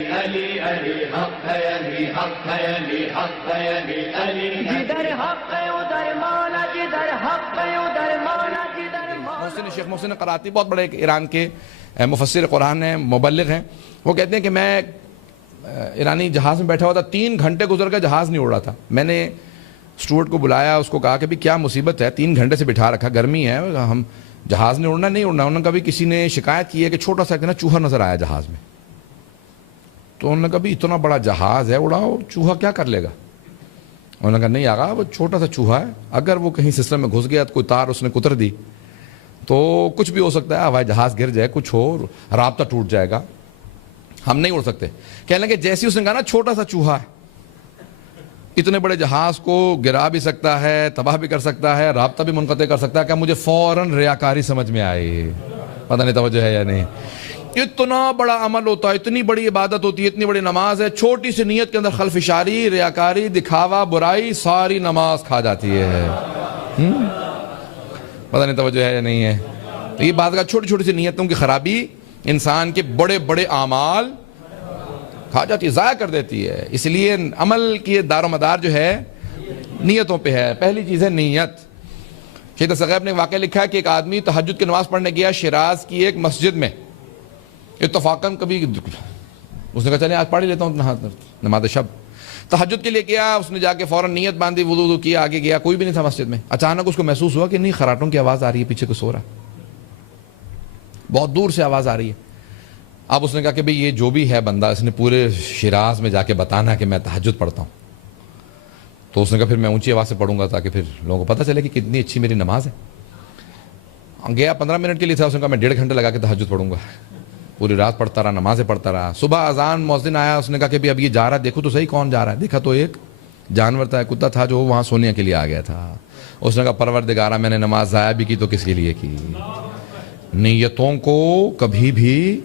علی علی حق ہے، علی حق ہے، علی حق ہے، علی علی جدھر حق ہے ادھر مولا، جدھر حق ہے ادھر مولا، جدھر مولا۔ شیخ محسن قراتی بہت بڑے ایران کے مفسر قرآن ہیں، مبلغ ہیں. وہ کہتے ہیں کہ میں ایرانی جہاز میں بیٹھا ہوا تھا، 3 گھنٹے گزر گئے، جہاز نہیں اڑ رہا تھا. میں نے اسٹوارڈ کو بلایا، اس کو کہا کہ بھی کیا مصیبت ہے، 3 گھنٹے سے بٹھا رکھا، گرمی ہے، ہم جہاز نے اڑنا نہیں اڑنا. انہوں نے کبھی کسی نے شکایت کی ہے کہ چھوٹا سا نا چوہا نظر آیا جہاز میں. تو انہوں نے کہا بھی اتنا بڑا جہاز ہے، اڑاؤ، چوہا کیا کر لے گا؟ انہوں نے کہا نہیں آقا، وہ چھوٹا سا چوہا ہے، اگر وہ کہیں سسٹم میں گھس گیا تو کوئی تار اس نے کتر دی تو کچھ بھی ہو سکتا ہے، ہوائی جہاز گر جائے، کچھ ہو، رابطہ ٹوٹ جائے گا، ہم نہیں اڑ سکتے. کہنے لگے جیسے اس نے کہا نا چھوٹا سا چوہا ہے، اتنے بڑے جہاز کو گرا بھی سکتا ہے، تباہ بھی کر سکتا ہے، رابطہ بھی منقطع کر سکتا ہے. کہ مجھے فوراً ریاکاری سمجھ میں آئی. پتہ نہیں توجہ ہے یا نہیں. اتنا بڑا عمل ہوتا ہے، اتنی بڑی عبادت ہوتی ہے، اتنی بڑی نماز ہے، چھوٹی سی نیت کے اندر خلفشاری، ریاکاری، دکھاوا، برائی، ساری نماز کھا جاتی ہے. پتہ نہیں توجہ ہے یا نہیں ہے. تو یہ بات کا چھوٹی چھوٹی سی نیتوں کی خرابی انسان کے بڑے بڑے اعمال کھا جاتی ہے، ضائع کر دیتی ہے. اس لیے عمل کی دار و مدار جو ہے نیتوں پہ ہے. پہلی چیز ہے نیت. شیخ صاحب نے واقعہ لکھا ہے کہ ایک آدمی تہجد کی نماز پڑھنے گیا شیراز کی ایک مسجد میں. اتفاقاً کبھی اس نے کہا چلیں آج پڑھ لیتا ہوں نماز شب. تہجد کے لیے کیا، اس نے جا کے فوراً نیت باندھی، وضو کیا، آگے گیا، کوئی بھی نہیں تھا مسجد میں. اچانک اس کو محسوس ہوا کہ نہیں، خراٹوں کی آواز آ رہی ہے، پیچھے کو سو رہا، بہت دور سے آواز آ رہی ہے. اب اس نے کہا کہ بھئی یہ جو بھی ہے بندہ، اس نے پورے شیراز میں جا کے بتانا کہ میں تہجد پڑھتا ہوں. تو اس نے کہا پھر میں اونچی آواز سے پڑھوں گا تاکہ پھر لوگوں کو پتہ چلے کہ کتنی اچھی میری نماز ہے. گیا 15 منٹ کے لیے تھا، اس نے کہا میں 1.5 گھنٹے لگا کے تہجد پڑھوں گا. پوری رات پڑھتا رہا، نمازیں پڑھتا رہا. صبح اذان مؤذن آیا، اس نے کہا کہ اب یہ جا رہا ہے، دیکھو تو صحیح کون جا رہا ہے. دیکھا تو ایک جانور تھا، کتا تھا جو وہاں سونے کے لیے آ گیا تھا. اس نے کہا پروردگارہ میں نے نماز ضائع بھی کی تو کس کے لیے کی. نیتوں کو کبھی بھی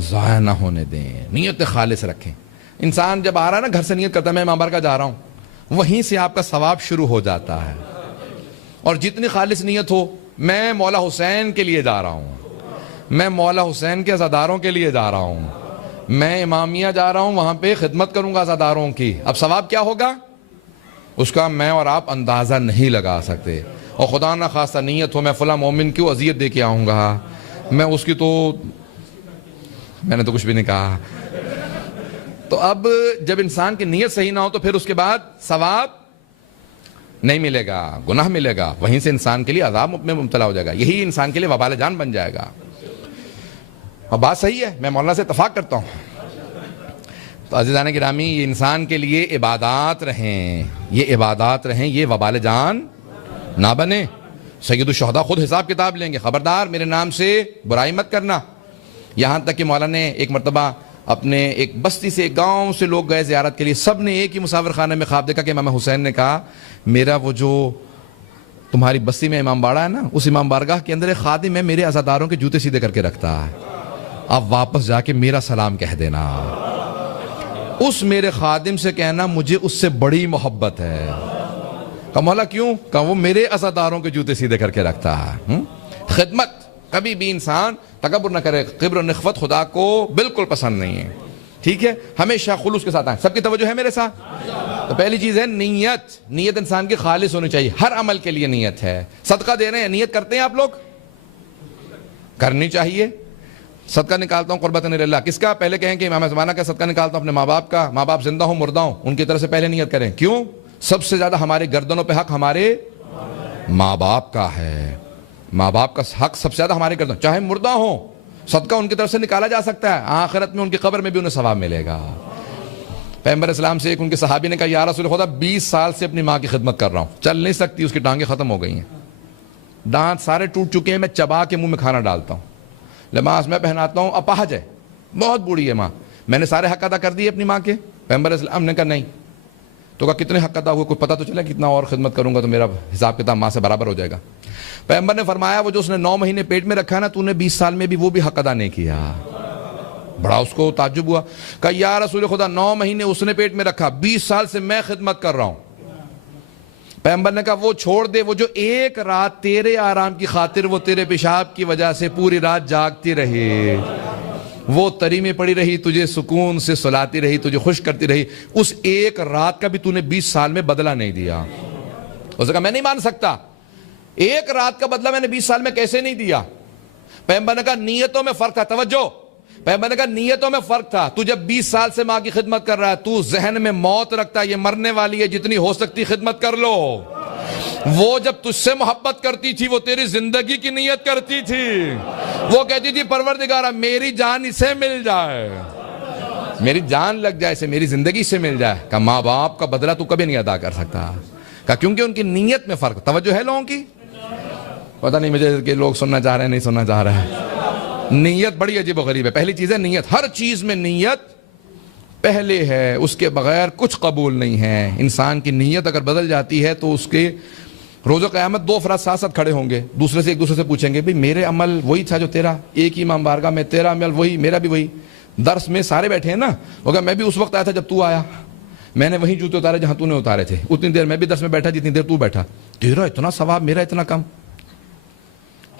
ضائع نہ ہونے دیں، نیت خالص رکھیں. انسان جب آ رہا ہے نا، گھر سے نیت کرتا ہے میں امام بارگاہ جا رہا ہوں، وہیں سے آپ کا ثواب شروع ہو جاتا ہے. اور جتنی خالص نیت ہو، میں مولا حسین کے لیے جا رہا ہوں، میں مولا حسین کے عزاداروں کے لیے جا رہا ہوں، میں امامیہ جا رہا ہوں، وہاں پہ خدمت کروں گا عزاداروں کی. اب ثواب کیا ہوگا اس کا میں اور آپ اندازہ نہیں لگا سکتے. اور خدا نہ خواستہ نیت ہو میں فلاں مومن کیوں اذیت دے کے آؤں گا، میں اس کی تو میں نے تو کچھ بھی نہیں کہا. تو اب جب انسان کی نیت صحیح نہ ہو تو پھر اس کے بعد ثواب نہیں ملے گا، گناہ ملے گا، وہیں سے انسان کے لیے عذاب میں مبتلا ہو جائے گا، یہی انسان کے لیے وبال جان بن جائے گا. اور بات صحیح ہے، میں مولانا سے اتفاق کرتا ہوں. تو عزیزان گرامی، یہ انسان کے لیے عبادات رہیں، یہ عبادات رہیں، یہ وبال جان نہ بنے. سید الشہداء خود حساب کتاب لیں گے، خبردار میرے نام سے برائی مت کرنا. یہاں تک کہ مولانا نے ایک مرتبہ اپنے ایک بستی سے، ایک گاؤں سے لوگ گئے زیارت کے لیے، سب نے ایک ہی مسافر خانے میں خواب دیکھا کہ امام حسین نے کہا میرا وہ جو تمہاری بستی میں امام باڑہ ہے نا، اس امام بارگاہ کے اندر ایک خادم ہے، میرے عزاداروں کے جوتے سیدھے کر کے رکھتا ہے، اب واپس جا کے میرا سلام کہہ دینا، اس میرے خادم سے کہنا مجھے اس سے بڑی محبت ہے. کہا مولا کیوں؟ کہا وہ میرے عزاداروں کے جوتے سیدھے کر کے رکھتا ہے. خدمت کبھی بھی انسان تکبر نہ کرے، کبر و نخوت خدا کو بالکل پسند نہیں ہے. ٹھیک ہے، ہمیشہ خلوص کے ساتھ آئیں. سب کی توجہ ہے میرے ساتھ؟ تو پہلی چیز ہے نیت. نیت انسان کی خالص ہونی چاہیے، ہر عمل کے لیے نیت ہے. صدقہ دے رہے ہیں، نیت کرتے ہیں آپ لوگ؟ کرنی چاہیے. صدقہ نکالتا ہوں قربت اللہ، کس کا؟ پہلے کہیں کہ امام زمانہ کا صدقہ نکالتا ہوں اپنے ماں باپ کا. ماں باپ زندہ ہوں مردہ ہوں، ان کی طرف سے پہلے نیت کریں. کیوں؟ سب سے زیادہ ہمارے گردنوں پہ حق ہمارے ماں باپ کا ہے. ماں باپ کا حق سب سے زیادہ ہمارے گردن، چاہے مردہ ہوں، صدقہ ان کی طرف سے نکالا جا سکتا ہے، آخرت میں ان کی قبر میں بھی انہیں ثواب ملے گا. پیغمبر اسلام سے ایک ان کے صحابی نے کہا یا رسول خدا 20 سال سے اپنی ماں کی خدمت کر رہا ہوں، چل نہیں سکتی، اس کی ٹانگیں ختم ہو گئی ہیں، دانت سارے ٹوٹ چکے ہیں، میں چبا کے منہ میں کھانا ڈالتا ہوں، لباس میں پہناتا ہوں، اپاہج ہے، بہت بوڑھی ہے ماں، میں نے سارے حق ادا کر دیے اپنی ماں کے؟ پیغمبر اسلام نے کہا نہیں. تو کہا کتنے حق ادا ہوئے؟ کوئی پتہ تو چلا کتنا اور خدمت کروں گا تو میرا حساب کتاب ماں سے برابر ہو جائے گا. پیغمبر نے فرمایا وہ جو اس نے 9 مہینے پیٹ میں رکھا نا، تو نے 20 سال میں بھی وہ بھی حق ادا نہیں کیا. بڑا اس کو تعجب ہوا. کہا یا رسول خدا 9 مہینے اس نے پیٹ میں رکھا، 20 سال سے میں خدمت کر رہا ہوں. پیغمبر نے کہا وہ چھوڑ دے، وہ جو ایک رات تیرے آرام کی خاطر وہ تیرے پیشاب کی وجہ سے پوری رات جاگتی رہی، وہ تری میں پڑی رہی، تجھے سکون سے سلاتی رہی، تجھے خوش کرتی رہی، اس ایک رات کا بھی تو نے 20 سال میں بدلہ نہیں دیا. اس نے کہا میں نہیں مان سکتا، ایک رات کا بدلہ میں نے 20 سال میں کیسے نہیں دیا؟ پیغمبر نے کہا نیتوں میں فرق تھا. توجہ، پیغمبر نے کہا نیتوں میں فرق تھا. تو جب 20 سال سے ماں کی خدمت کر رہا ہے، تو ذہن میں موت رکھتا ہے، یہ مرنے والی ہے، جتنی ہو سکتی خدمت کر لو. وہ جب تجھ سے محبت کرتی تھی، وہ تیری زندگی کی نیت کرتی تھی. وہ کہتی تھی پروردگارہ میری جان اسے مل جائے، میری جان لگ جائے اسے، میری زندگی سے مل جائے. کہ ماں باپ کا بدلہ تو کبھی نہیں ادا کر سکتا. کہ کیونکہ ان کی نیت میں فرق. توجہ ہے لوگوں کی؟ پتہ نہیں مجھے کہ لوگ سننا چاہ رہے ہیں نہیں سننا چاہ رہے ہیں. نیت بڑی عجیب و غریب ہے. پہلی چیز ہے نیت. ہر چیز میں نیت پہلے ہے، اس کے بغیر کچھ قبول نہیں ہے. انسان کی نیت اگر بدل جاتی ہے تو اس کے روز قیامت 2 افراد ساتھ ساتھ کھڑے ہوں گے، ایک دوسرے سے پوچھیں گے بھئی میرے عمل وہی تھا جو تیرا، ایک ہی امام بارگاہ میں، تیرا عمل وہی، میرا بھی وہی. درس میں سارے بیٹھے ہیں نا، وہ کہا میں بھی اس وقت آیا تھا جب تو آیا، میں نے وہی جوتے اتارے جہاں تو نے اتارے تھے، اتنی دیر میں بھی درس میں بیٹھا جتنی دیر تو بیٹھا. تیرا اتنا ثواب، میرا اتنا کم.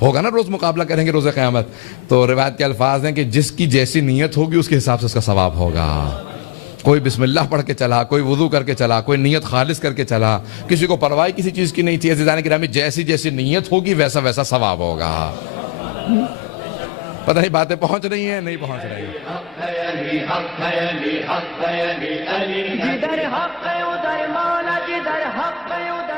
ہوگا نا روز مقابلہ کریں گے روز قیامت. تو روایت کے الفاظ ہیں کہ جس کی جیسی نیت ہوگی اس کے حساب سے اس کا ثواب ہوگا. کوئی بسم اللہ پڑھ کے چلا، کوئی وضو کر کے چلا، کوئی نیت خالص کر کے چلا، کسی کو پرواہ کسی چیز کی نہیں تھی. عزیزان گرامی جیسی جیسی نیت ہوگی ویسا ویسا ثواب ہوگا. پتہ نہیں باتیں پہنچ رہی ہیں نہیں پہنچ رہی ہیں. جدھر حق ہے ادھر مولا، جدھر حق ہے ادھر